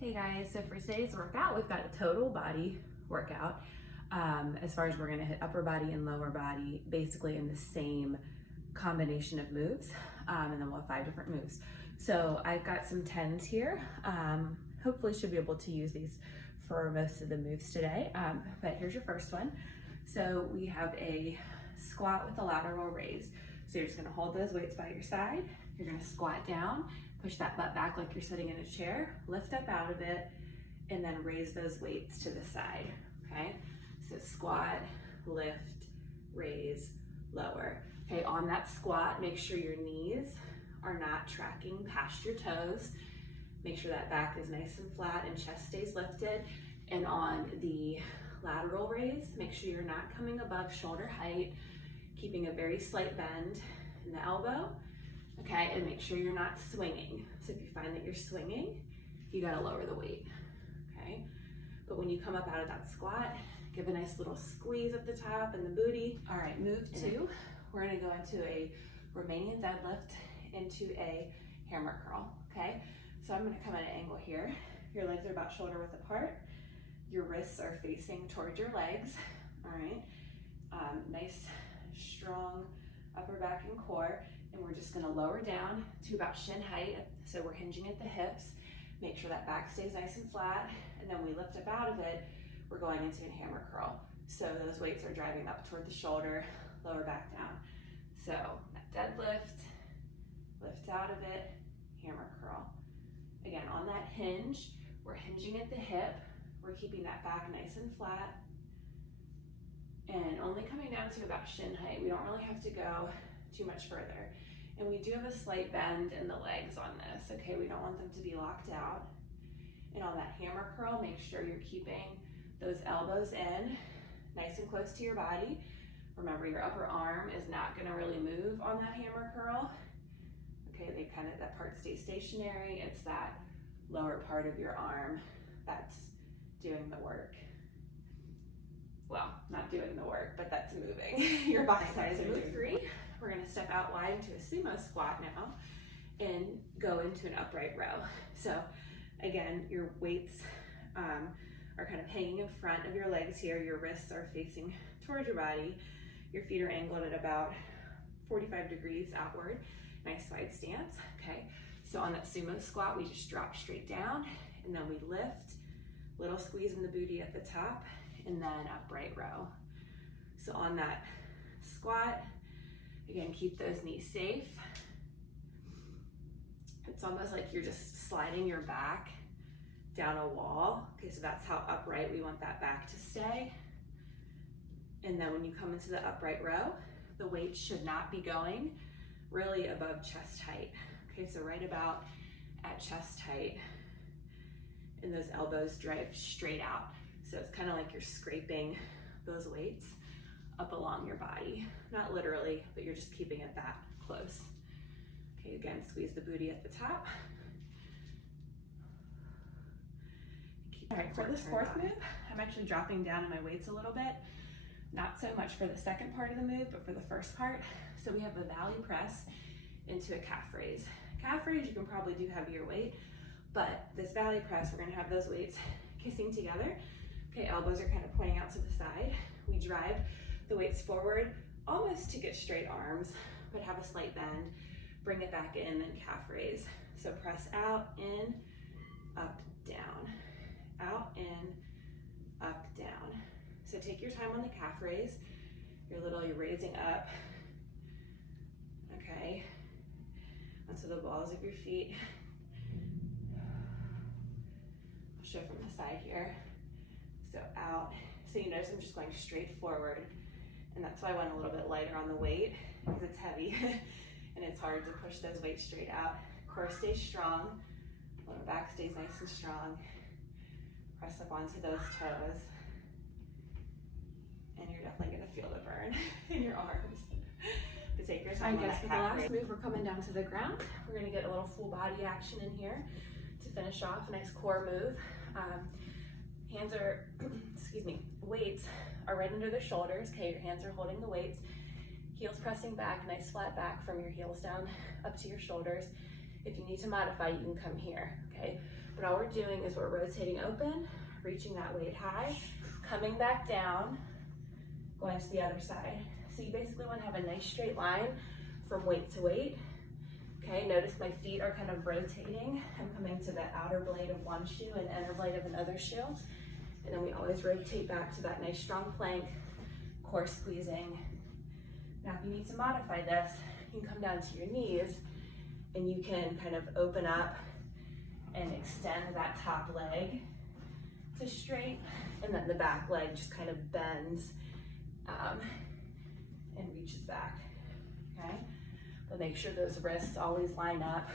Hey guys, so for today's workout, we've got a total body workout. As far as we're gonna hit upper body and lower body, basically in the same combination of moves, and then we'll have 5 different moves. So I've got some 10s here. Hopefully should be able to use these for most of the moves today, but here's your first one. So we have a squat with a lateral raise. So you're just gonna hold those weights by your side. You're gonna squat down, push that butt back like you're sitting in a chair, lift up out of it, and then raise those weights to the side, okay? So squat, lift, raise, lower. Okay, on that squat, make sure your knees are not tracking past your toes. Make sure that back is nice and flat and chest stays lifted. And on the lateral raise, make sure you're not coming above shoulder height, keeping a very slight bend in the elbow. Okay, and make sure you're not swinging. So if you find that you're swinging, you gotta lower the weight, okay? But when you come up out of that squat, give a nice little squeeze at the top and the booty. All right, move 2. We're gonna go into a Romanian deadlift into a hammer curl, okay? So I'm gonna come at an angle here. Your legs are about shoulder width apart. Your wrists are facing towards your legs, all right? Nice, strong upper back and core. And we're just gonna lower down to about shin height. So we're hinging at the hips. Make sure that back stays nice and flat. And then we lift up out of it, we're going into a hammer curl. So those weights are driving up toward the shoulder, lower back down. So that deadlift, lift out of it, hammer curl. Again, on that hinge, we're hinging at the hip. We're keeping that back nice and flat. And only coming down to about shin height. We don't really have to go too much further. And we do have a slight bend in the legs on this, okay? We don't want them to be locked out. And on that hammer curl, make sure you're keeping those elbows in, nice and close to your body. Remember, your upper arm is not gonna really move on that hammer curl. Okay, that part stays stationary. It's that lower part of your arm that's doing the work. Well, not doing the work, but that's moving. Your biceps are move 3. We're gonna step out wide into a sumo squat now and go into an upright row. So again, your weights are kind of hanging in front of your legs here. Your wrists are facing towards your body. Your feet are angled at about 45 degrees outward. Nice wide stance, okay? So on that sumo squat, we just drop straight down and then we lift, little squeeze in the booty at the top, and then upright row. So on that squat, again, keep those knees safe. It's almost like you're just sliding your back down a wall. Okay, so that's how upright we want that back to stay. And then when you come into the upright row, the weight should not be going really above chest height. Okay, so right about at chest height, and those elbows drive straight out. So it's kind of like you're scraping those weights up along your body. Not literally, but you're just keeping it that close. Okay, again, squeeze the booty at the top. All right, for this 4th move, I'm actually dropping down on my weights a little bit. Not so much for the second part of the move, but for the first part. So we have a valley press into a calf raise. Calf raise, you can probably do heavier weight, but this valley press, we're gonna have those weights kissing together. Okay, elbows are kind of pointing out to the side. We drive the weights forward almost to get straight arms, but have a slight bend. Bring it back in and calf raise. So press out, in, up, down. Out, in, up, down. So take your time on the calf raise. You're raising up, okay, onto the balls of your feet. I'll show from the side here. So out. So you notice I'm just going straight forward, and that's why I went a little bit lighter on the weight, because it's heavy and it's hard to push those weights straight out. Core stays strong, lower back stays nice and strong. Press up onto those toes, and you're definitely gonna feel the burn in your arms. But take your time. I guess for the last move, we're coming down to the ground. We're gonna get a little full body action in here to finish off a nice core move. Hands are, weights are right under the shoulders. Okay, your hands are holding the weights. Heels pressing back, nice flat back from your heels down up to your shoulders. If you need to modify, you can come here, okay? But all we're doing is we're rotating open, reaching that weight high, coming back down, going to the other side. So you basically want to have a nice straight line from weight to weight. Okay, notice my feet are kind of rotating. I'm coming to the outer blade of one shoe and the inner blade of another shoe. And then we always rotate back to that nice strong plank, core squeezing. Now if you need to modify this, you can come down to your knees and you can kind of open up and extend that top leg to straight, and then the back leg just kind of bends and reaches back, okay? But make sure those wrists always line up.